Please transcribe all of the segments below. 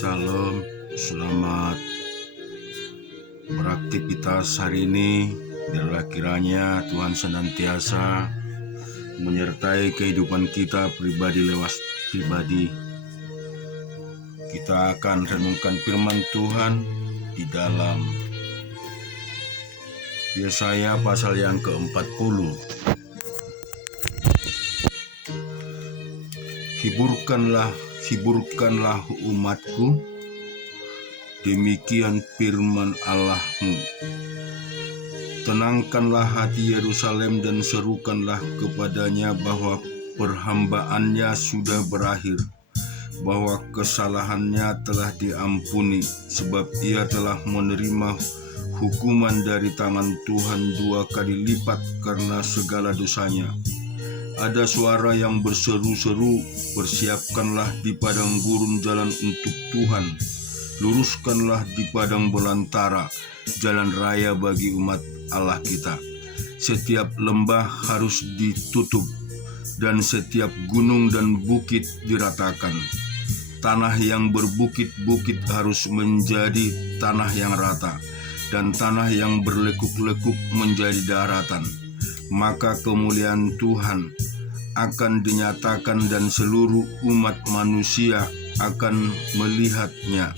Shalom, selamat beraktivitas hari ini. Biarlah kiranya Tuhan senantiasa menyertai kehidupan kita pribadi lewat pribadi. Kita akan renungkan firman Tuhan di dalam Yesaya pasal yang ke-40. Hiburkanlah umatku, demikian firman Allahmu. Tenangkanlah hati Yerusalem dan serukanlah kepadanya bahwa perhambaannya sudah berakhir, bahwa kesalahannya telah diampuni, sebab ia telah menerima hukuman dari tangan Tuhan 2 kali lipat karena segala dosanya. Ada suara yang berseru-seru, persiapkanlah di padang gurun jalan untuk Tuhan, luruskanlah di padang belantara jalan raya bagi umat Allah kita. Setiap lembah harus ditutup dan setiap gunung dan bukit diratakan. Tanah yang berbukit-bukit harus menjadi tanah yang rata, dan tanah yang berlekuk-lekuk menjadi daratan. Maka kemuliaan Tuhan akan dinyatakan dan seluruh umat manusia akan melihatnya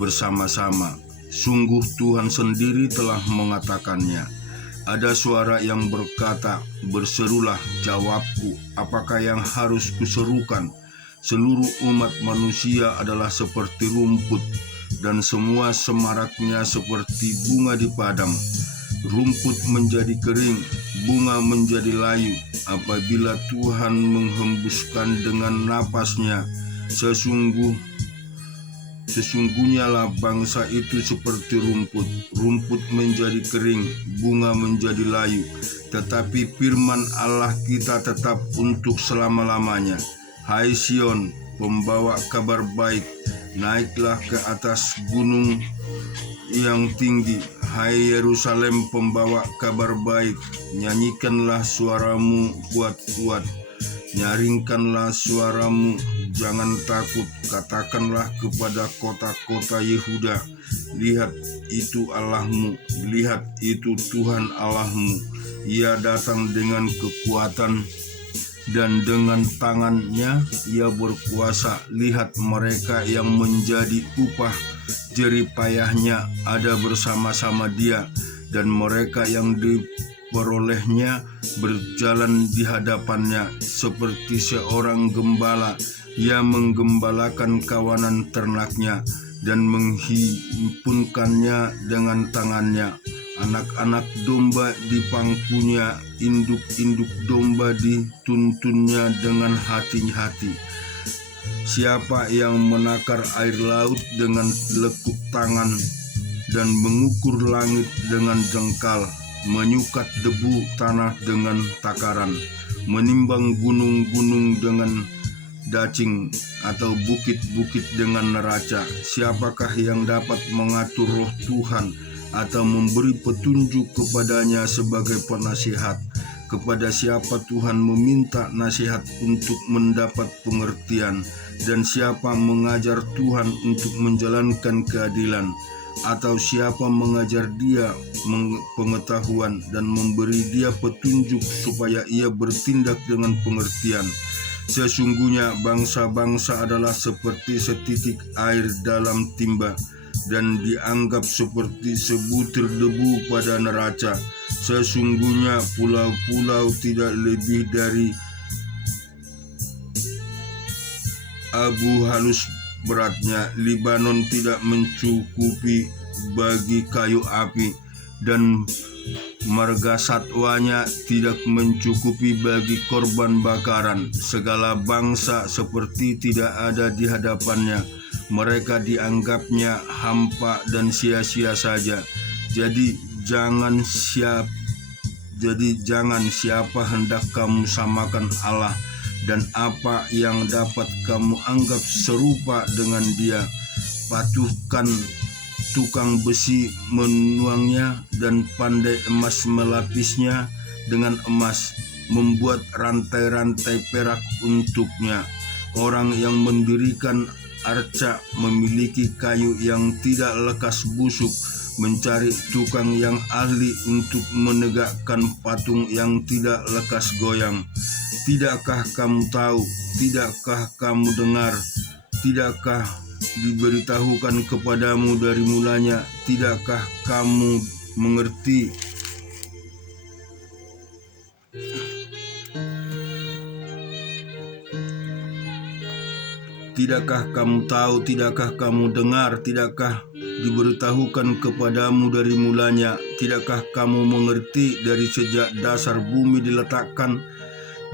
bersama-sama. Sungguh Tuhan sendiri telah mengatakannya. Ada suara yang berkata, berserulah, jawabku, apakah yang harus kuserukan? Seluruh umat manusia adalah seperti rumput, dan semua semaraknya seperti bunga di padang. Rumput menjadi kering, bunga menjadi layu, apabila Tuhan menghembuskan dengan napasnya. Sesungguhnya lah bangsa itu seperti rumput. Rumput menjadi kering, bunga menjadi layu, tetapi firman Allah kita tetap untuk selama-lamanya. Hai Sion, pembawa kabar baik, naiklah ke atas gunung yang tinggi. Hai Yerusalem, pembawa kabar baik, nyanyikanlah suaramu kuat-kuat, nyaringkanlah suaramu, jangan takut. Katakanlah kepada kota-kota Yehuda, lihat itu Allahmu, lihat itu Tuhan Allahmu. Ia datang dengan kekuatan dan dengan tangannya ia berkuasa. Lihat, mereka yang menjadi upah jerih payahnya ada bersama-sama dia, dan mereka yang diperolehnya berjalan di hadapannya seperti seorang gembala. Ia menggembalakan kawanan ternaknya dan menghimpunkannya dengan tangannya. Anak-anak domba di pangkunya, induk-induk domba dituntunnya dengan hati-hati. Siapa yang menakar air laut dengan lekuk tangan dan mengukur langit dengan jengkal, menyukat debu tanah dengan takaran, menimbang gunung-gunung dengan dacing atau bukit-bukit dengan neraca? Siapakah yang dapat mengatur roh Tuhan atau memberi petunjuk kepadanya sebagai penasihat? Kepada siapa Tuhan meminta nasihat untuk mendapat pengertian? Dan siapa mengajar Tuhan untuk menjalankan keadilan? Atau siapa mengajar dia pengetahuan dan memberi dia petunjuk supaya ia bertindak dengan pengertian? Sesungguhnya bangsa-bangsa adalah seperti setitik air dalam timba, dan dianggap seperti sebutir debu pada neraca. Sesungguhnya pulau-pulau tidak lebih dari abu halus beratnya. Libanon tidak mencukupi bagi kayu api, dan marga satwanya tidak mencukupi bagi korban bakaran. Segala bangsa seperti tidak ada di hadapannya. Mereka dianggapnya hampa dan sia-sia saja. Jadi jangan siapa hendak kamu samakan Allah, dan apa yang dapat kamu anggap serupa dengan dia? Patuhkan tukang besi menuangnya, dan pandai emas melapisnya dengan emas, membuat rantai-rantai perak untuknya. Orang yang mendirikan arca, memiliki kayu yang tidak lekas busuk, mencari tukang yang ahli untuk menegakkan patung yang tidak lekas goyang. Tidakkah kamu tahu? Tidakkah kamu dengar? Tidakkah diberitahukan kepadamu dari mulanya? Tidakkah kamu mengerti? Tidakkah kamu tahu? Tidakkah kamu dengar? Tidakkah diberitahukan kepadamu dari mulanya? Tidakkah kamu mengerti dari sejak dasar bumi diletakkan?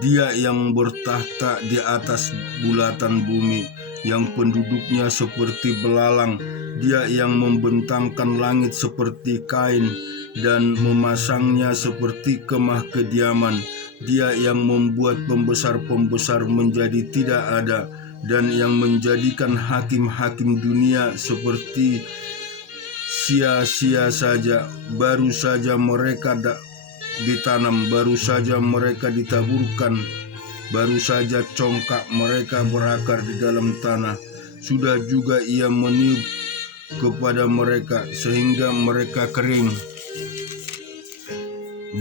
Dia yang bertahta di atas bulatan bumi, yang penduduknya seperti belalang. Dia yang membentangkan langit seperti kain dan memasangnya seperti kemah kediaman. Dia yang membuat pembesar-pembesar menjadi tidak ada, dan yang menjadikan hakim-hakim dunia seperti sia-sia saja. Baru saja mereka ditanam, baru saja mereka ditaburkan, baru saja congkak mereka berakar di dalam tanah. Sudah juga ia meniup kepada mereka sehingga mereka kering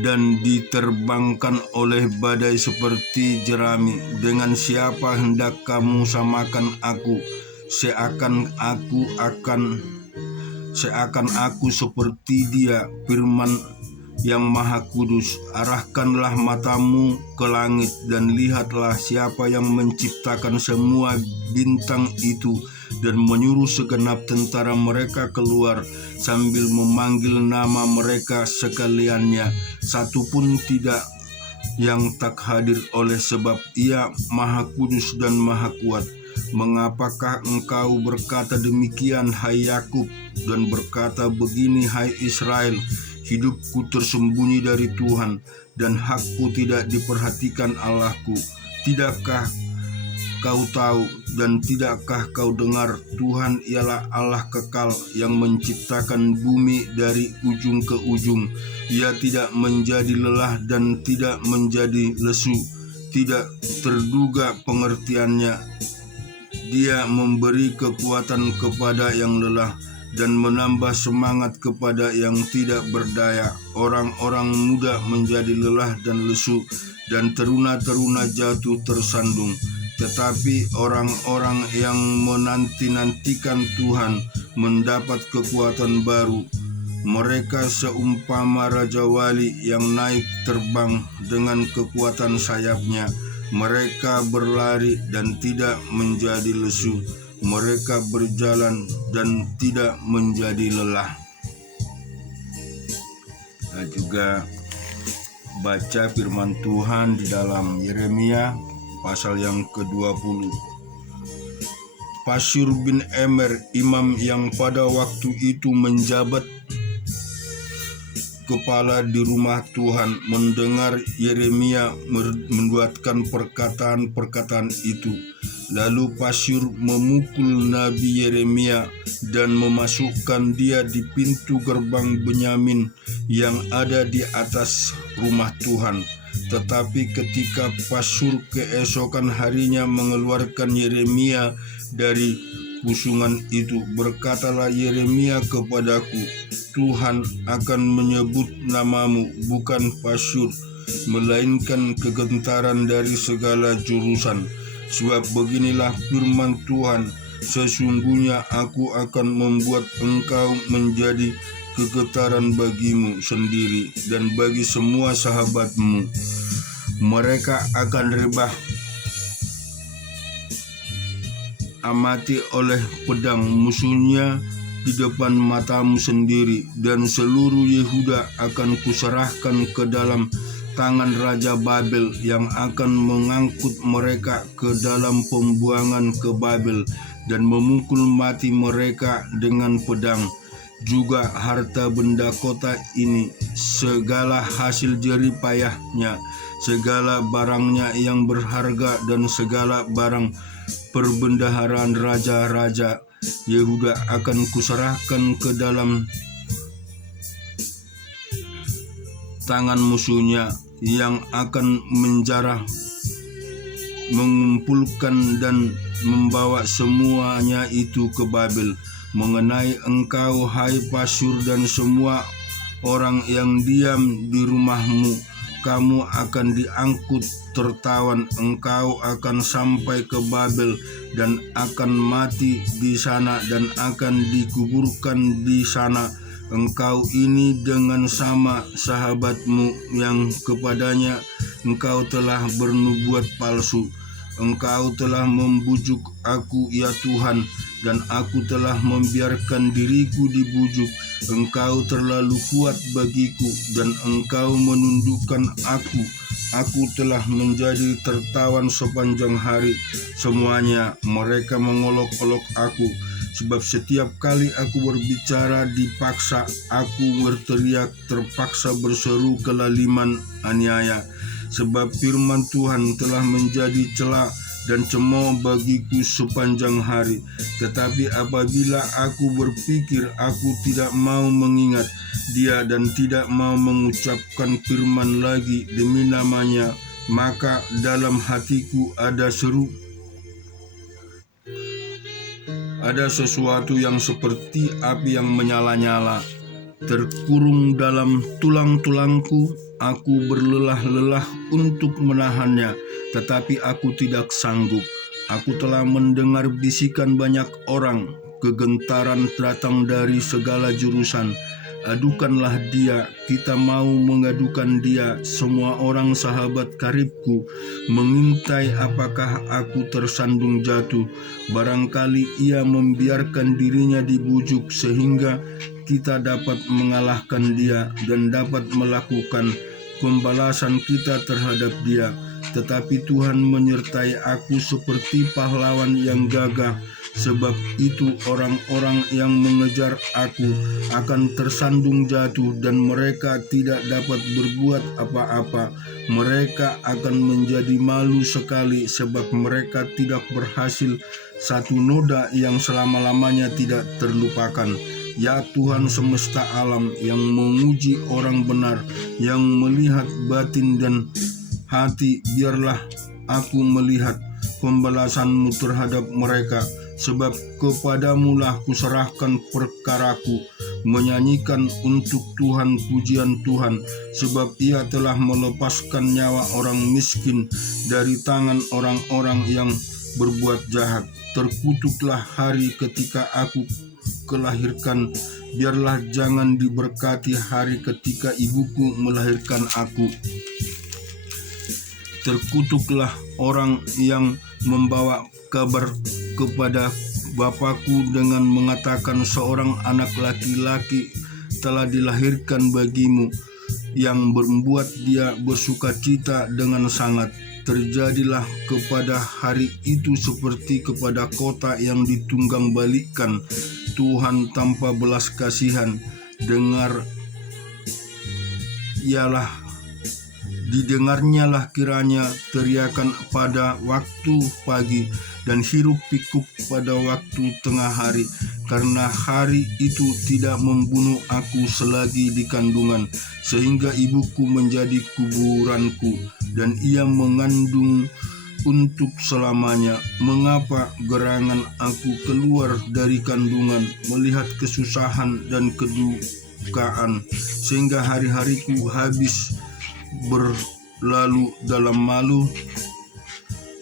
dan diterbangkan oleh badai seperti jerami. Dengan siapa hendak kamu samakan aku? Seakan aku seperti dia, firman yang Maha Kudus. Arahkanlah matamu ke langit dan lihatlah siapa yang menciptakan semua bintang itu dan menyuruh segenap tentara mereka keluar sambil memanggil nama mereka sekaliannya. Satu pun tidak yang tak hadir, oleh sebab ia Maha Kudus dan Maha Kuat. Mengapakah engkau berkata demikian, hai Yakub, dan berkata begini, hai Israel? Hidupku tersembunyi dari Tuhan, dan hakku tidak diperhatikan Allahku. Tidakkah kau tahu dan tidakkah kau dengar? Tuhan ialah Allah kekal yang menciptakan bumi dari ujung ke ujung. Ia tidak menjadi lelah dan tidak menjadi lesu. Tidak terduga pengertiannya. Dia memberi kekuatan kepada yang lelah dan menambah semangat kepada yang tidak berdaya. Orang-orang muda menjadi lelah dan lesu, dan teruna-teruna jatuh tersandung. Tetapi orang-orang yang menanti-nantikan Tuhan mendapat kekuatan baru. Mereka seumpama Raja Wali yang naik terbang dengan kekuatan sayapnya. Mereka berlari dan tidak menjadi lesu. Mereka berjalan dan tidak menjadi lelah. Kita juga baca firman Tuhan di dalam Yeremia pasal yang ke-20. Pashur bin Emer, imam yang pada waktu itu menjabat kepala di rumah Tuhan, mendengar Yeremia menduatkan perkataan-perkataan itu. Lalu Pashur memukul Nabi Yeremia dan memasukkan dia di pintu gerbang Benyamin yang ada di atas rumah Tuhan. Tetapi ketika Pashur keesokan harinya mengeluarkan Yeremia dari pusungan itu, berkatalah Yeremia kepadaku, Tuhan akan menyebut namamu, bukan Pashur, melainkan kegentaran dari segala jurusan. Sebab beginilah firman Tuhan, sesungguhnya aku akan membuat engkau menjadi kegetaran bagimu sendiri dan bagi semua sahabatmu. Mereka akan rebah amati oleh pedang musuhnya di depan matamu sendiri, dan seluruh Yehuda akan kuserahkan ke dalam tangan Raja Babel yang akan mengangkut mereka ke dalam pembuangan ke Babel dan memukul mati mereka dengan pedang. Juga harta benda kota ini, segala hasil jerih payahnya, segala barangnya yang berharga dan segala barang perbendaharaan raja-raja Yehuda akan kuserahkan ke dalam tangan musuhnya yang akan menjarah mengumpulkan dan membawa semuanya itu ke Babel. Mengenai engkau, hai Pasur, dan semua orang yang diam di rumahmu, kamu akan diangkut tertawan, engkau akan sampai ke Babel dan akan mati di sana dan akan dikuburkan di sana. Engkau ini dengan sama sahabatmu yang kepadanya engkau telah bernubuat palsu. Engkau telah membujuk aku, ya Tuhan, dan aku telah membiarkan diriku dibujuk. Engkau terlalu kuat bagiku, dan engkau menundukkan aku. Aku telah menjadi tertawan sepanjang hari. Semuanya mereka mengolok-olok aku, sebab setiap kali aku berbicara dipaksa, aku berteriak terpaksa berseru kelaliman aniaya. Sebab firman Tuhan telah menjadi cela dan cemooh bagiku sepanjang hari. Tetapi apabila aku berpikir, aku tidak mau mengingat dia dan tidak mau mengucapkan firman lagi demi namanya, maka dalam hatiku ada sesuatu yang seperti api yang menyala-nyala terkurung dalam tulang-tulangku. Aku berlelah-lelah untuk menahannya, tetapi aku tidak sanggup. Aku telah mendengar bisikan banyak orang, kegentaran datang dari segala jurusan. Adukanlah dia, kita mau mengadukan dia. Semua orang sahabat karibku mengintai apakah aku tersandung jatuh. Barangkali ia membiarkan dirinya dibujuk sehingga kita dapat mengalahkan dia dan dapat melakukan pembalasan kita terhadap dia. Tetapi Tuhan menyertai aku seperti pahlawan yang gagah. Sebab itu orang-orang yang mengejar aku akan tersandung jatuh dan mereka tidak dapat berbuat apa-apa. Mereka akan menjadi malu sekali sebab mereka tidak berhasil, satu noda yang selama-lamanya tidak terlupakan. Ya Tuhan semesta alam yang menguji orang benar, yang melihat batin dan hati, biarlah aku melihat pembalasan-Mu terhadap mereka. Sebab kepadamu-lah kuserahkan perkaraku, menyanyikan untuk Tuhan pujian Tuhan. Sebab ia telah melepaskan nyawa orang miskin dari tangan orang-orang yang berbuat jahat. Terkutuklah hari ketika aku kelahirkan, biarlah jangan diberkati hari ketika ibuku melahirkan aku. Terkutuklah orang yang membawa kabar kepada bapakku dengan mengatakan seorang anak laki-laki telah dilahirkan bagimu, yang membuat dia bersukacita dengan sangat. Terjadilah kepada hari itu seperti kepada kota yang ditunggang balikkan Tuhan tanpa belas kasihan. Didengarnyalah kiranya teriakan pada waktu pagi dan hiruk pikuk pada waktu tengah hari, karena hari itu tidak membunuh aku selagi di kandungan, sehingga ibuku menjadi kuburanku dan ia mengandung untuk selamanya. Mengapa gerangan aku keluar dari kandungan, melihat kesusahan dan kedukaan, sehingga hari-hariku habis berlalu dalam malu.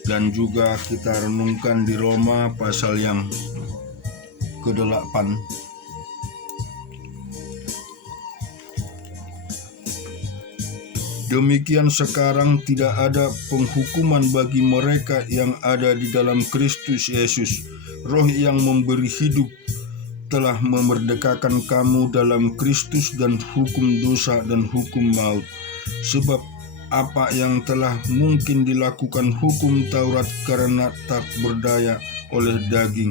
Dan juga kita renungkan di Roma pasal yang ke-8. Demikian sekarang tidak ada penghukuman bagi mereka yang ada di dalam Kristus Yesus. Roh yang memberi hidup telah memerdekakan kamu dalam Kristus dan hukum dosa dan hukum maut. Sebab apa yang telah mungkin dilakukan hukum Taurat karena tak berdaya oleh daging,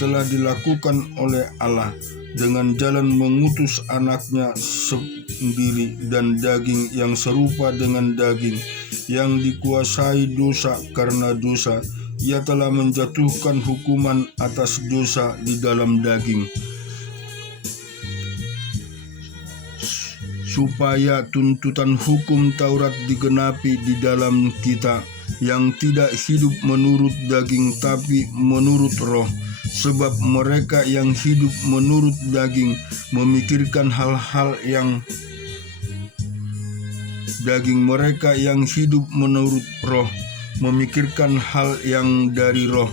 telah dilakukan oleh Allah dengan jalan mengutus anaknya sendiri, dan daging yang serupa dengan daging yang dikuasai dosa karena dosa. Ia telah menjatuhkan hukuman atas dosa di dalam daging, supaya tuntutan hukum Taurat digenapi di dalam kita, yang tidak hidup menurut daging tapi menurut roh. Sebab mereka yang hidup menurut daging memikirkan hal-hal yang daging, mereka yang hidup menurut roh memikirkan hal yang dari roh.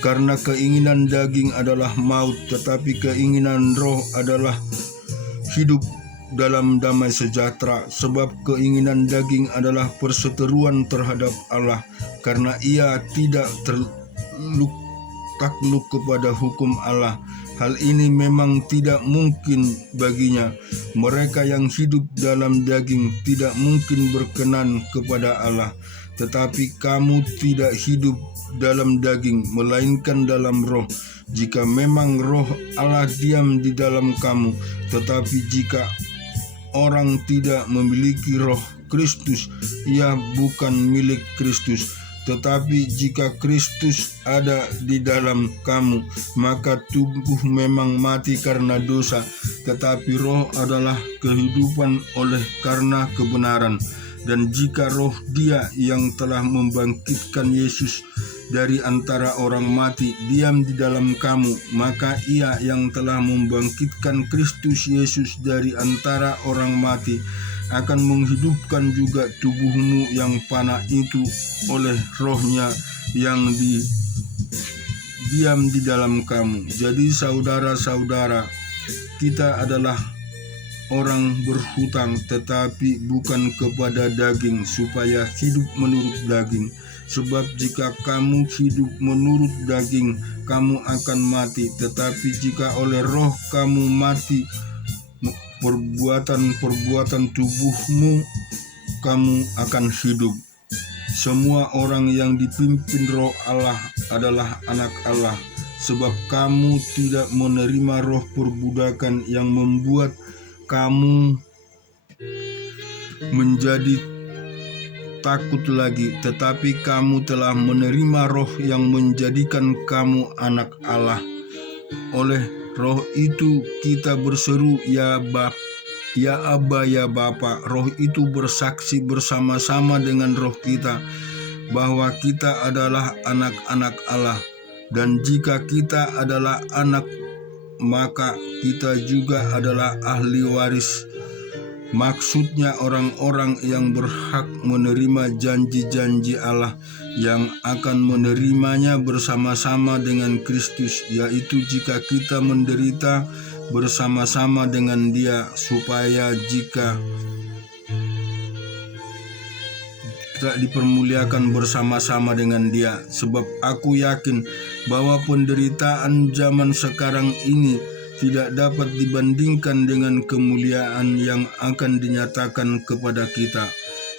Karena keinginan daging adalah maut, tetapi keinginan roh adalah hidup dalam damai sejahtera. Sebab keinginan daging adalah perseteruan terhadap Allah, karena ia tidak takluk kepada hukum Allah. Hal ini memang tidak mungkin baginya. Mereka yang hidup dalam daging tidak mungkin berkenan kepada Allah. Tetapi kamu tidak hidup dalam daging, melainkan dalam roh. Jika memang roh Allah diam di dalam kamu. Tetapi jika orang tidak memiliki roh Kristus, ia bukan milik Kristus. Tetapi jika Kristus ada di dalam kamu, maka tubuh memang mati karena dosa, tetapi roh adalah kehidupan oleh karena kebenaran. Dan jika roh Dia yang telah membangkitkan Yesus dari antara orang mati diam di dalam kamu, maka Ia yang telah membangkitkan Kristus Yesus dari antara orang mati akan menghidupkan juga tubuhmu yang fana itu oleh rohnya yang diam di dalam kamu. Jadi saudara-saudara, kita adalah orang berhutang, tetapi bukan kepada daging, supaya hidup menurut daging. Sebab jika kamu hidup menurut daging, kamu akan mati. Tetapi jika oleh roh kamu mati perbuatan tubuhmu, kamu akan hidup. Semua orang yang dipimpin roh Allah adalah anak Allah. Sebab kamu tidak menerima roh perbudakan yang membuat kamu menjadi takut lagi, tetapi kamu telah menerima roh yang menjadikan kamu anak Allah. Oleh roh itu kita berseru, ya Aba, ya Bapa. Roh itu bersaksi bersama-sama dengan roh kita bahwa kita adalah anak-anak Allah. Dan jika kita adalah anak, maka kita juga adalah ahli waris. Maksudnya orang-orang yang berhak menerima janji-janji Allah, yang akan menerimanya bersama-sama dengan Kristus, yaitu jika kita menderita bersama-sama dengan Dia, supaya jika kita dipermuliakan bersama-sama dengan Dia. Sebab aku yakin bahwa penderitaan zaman sekarang ini tidak dapat dibandingkan dengan kemuliaan yang akan dinyatakan kepada kita.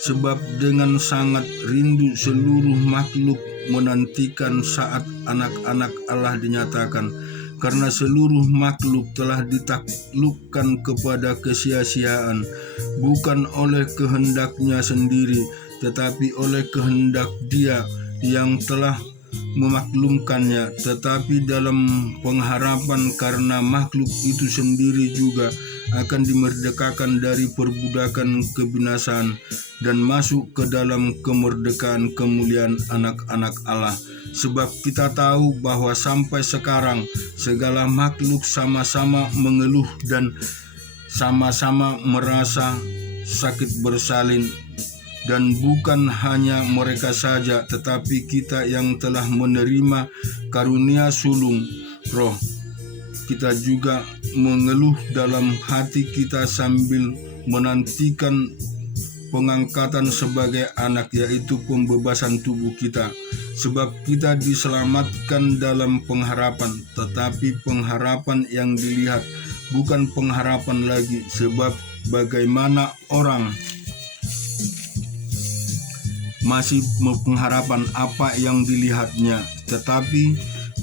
Sebab dengan sangat rindu seluruh makhluk menantikan saat anak-anak Allah dinyatakan, karena seluruh makhluk telah ditaklukkan kepada kesia-siaan, bukan oleh kehendaknya sendiri, tetapi oleh kehendak Dia yang telah memaklumkannya, tetapi dalam pengharapan karena makhluk itu sendiri juga akan dimerdekakan dari perbudakan kebinasaan dan masuk ke dalam kemerdekaan kemuliaan anak-anak Allah. Sebab kita tahu bahwa sampai sekarang segala makhluk sama-sama mengeluh dan sama-sama merasa sakit bersalin. Dan bukan hanya mereka saja, tetapi kita yang telah menerima karunia sulung roh, kita juga mengeluh dalam hati kita sambil menantikan pengangkatan sebagai anak, yaitu pembebasan tubuh kita. Sebab kita diselamatkan dalam pengharapan, tetapi pengharapan yang dilihat, bukan pengharapan lagi. Sebab bagaimana orang masih pengharapan apa yang dilihatnya, tetapi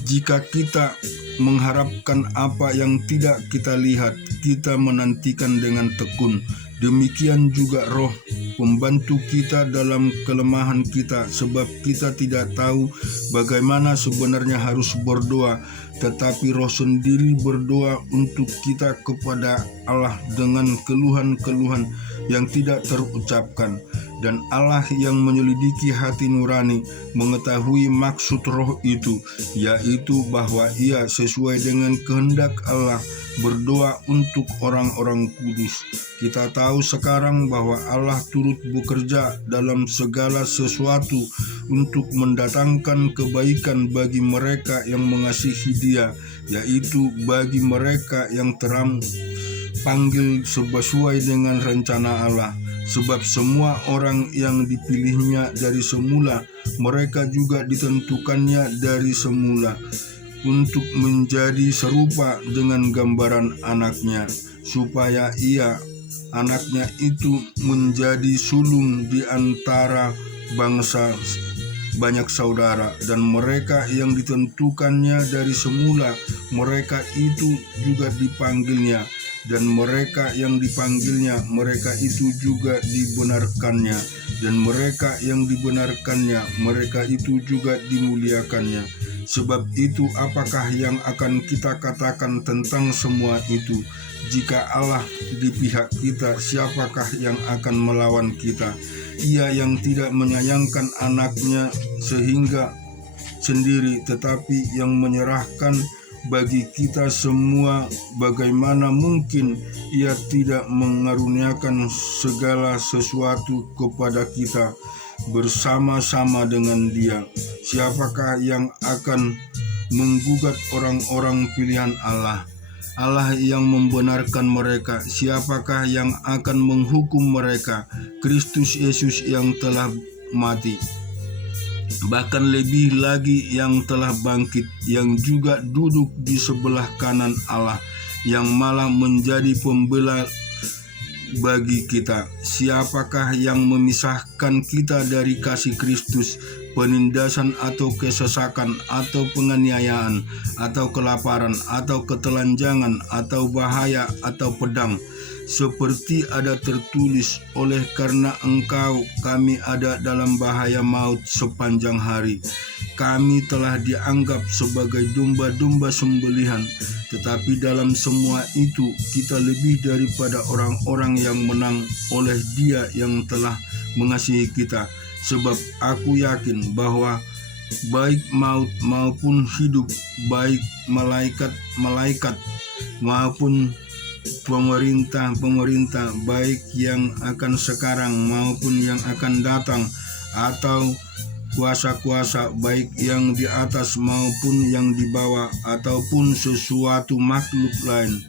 jika kita mengharapkan apa yang tidak kita lihat, kita menantikan dengan tekun. Demikian juga roh membantu kita dalam kelemahan kita, sebab kita tidak tahu bagaimana sebenarnya harus berdoa, tetapi roh sendiri berdoa untuk kita kepada Allah dengan keluhan-keluhan yang tidak terucapkan. Dan Allah yang menyelidiki hati nurani mengetahui maksud roh itu, yaitu bahwa ia sesuai dengan kehendak Allah berdoa untuk orang-orang kudus. Kita tahu sekarang bahwa Allah turut bekerja dalam segala sesuatu untuk mendatangkan kebaikan bagi mereka yang mengasihi Dia, yaitu bagi mereka yang terpanggil sesuai dengan rencana Allah. Sebab semua orang yang dipilihnya dari semula, mereka juga ditentukannya dari semula untuk menjadi serupa dengan gambaran anaknya, supaya anaknya itu menjadi sulung di antara bangsa banyak saudara. Dan mereka yang ditentukannya dari semula, mereka itu juga dipanggilnya. Dan mereka yang dipanggilnya, mereka itu juga dibenarkannya. Dan mereka yang dibenarkannya, mereka itu juga dimuliakannya. Sebab itu apakah yang akan kita katakan tentang semua itu? Jika Allah di pihak kita, siapakah yang akan melawan kita? Ia yang tidak menyayangkan anaknya sehingga sendiri, tetapi yang menyerahkan bagi kita semua, bagaimana mungkin Ia tidak mengaruniakan segala sesuatu kepada kita bersama-sama dengan Dia? Siapakah yang akan menggugat orang-orang pilihan Allah? Allah yang membenarkan mereka. Siapakah yang akan menghukum mereka? Kristus Yesus yang telah mati, bahkan lebih lagi yang telah bangkit, yang juga duduk di sebelah kanan Allah, yang malah menjadi pembela bagi kita. Siapakah yang memisahkan kita dari kasih Kristus? Penindasan atau kesesakan atau penganiayaan atau kelaparan atau ketelanjangan atau bahaya atau pedang? Seperti ada tertulis, oleh karena Engkau kami ada dalam bahaya maut sepanjang hari. Kami telah dianggap sebagai domba-domba sembelihan, tetapi dalam semua itu kita lebih daripada orang-orang yang menang oleh Dia yang telah mengasihi kita. Sebab aku yakin bahwa baik maut maupun hidup, baik malaikat maupun pemerintah, baik yang akan sekarang maupun yang akan datang, atau kuasa-kuasa, baik yang di atas maupun yang di bawah, ataupun sesuatu makhluk lain,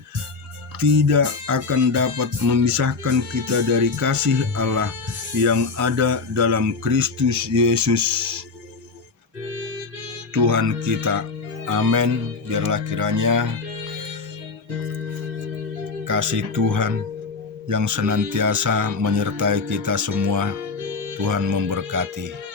tidak akan dapat memisahkan kita dari kasih Allah yang ada dalam Kristus Yesus Tuhan kita. Amin. Biarlah kiranya kasih Tuhan yang senantiasa menyertai kita semua. Tuhan memberkati.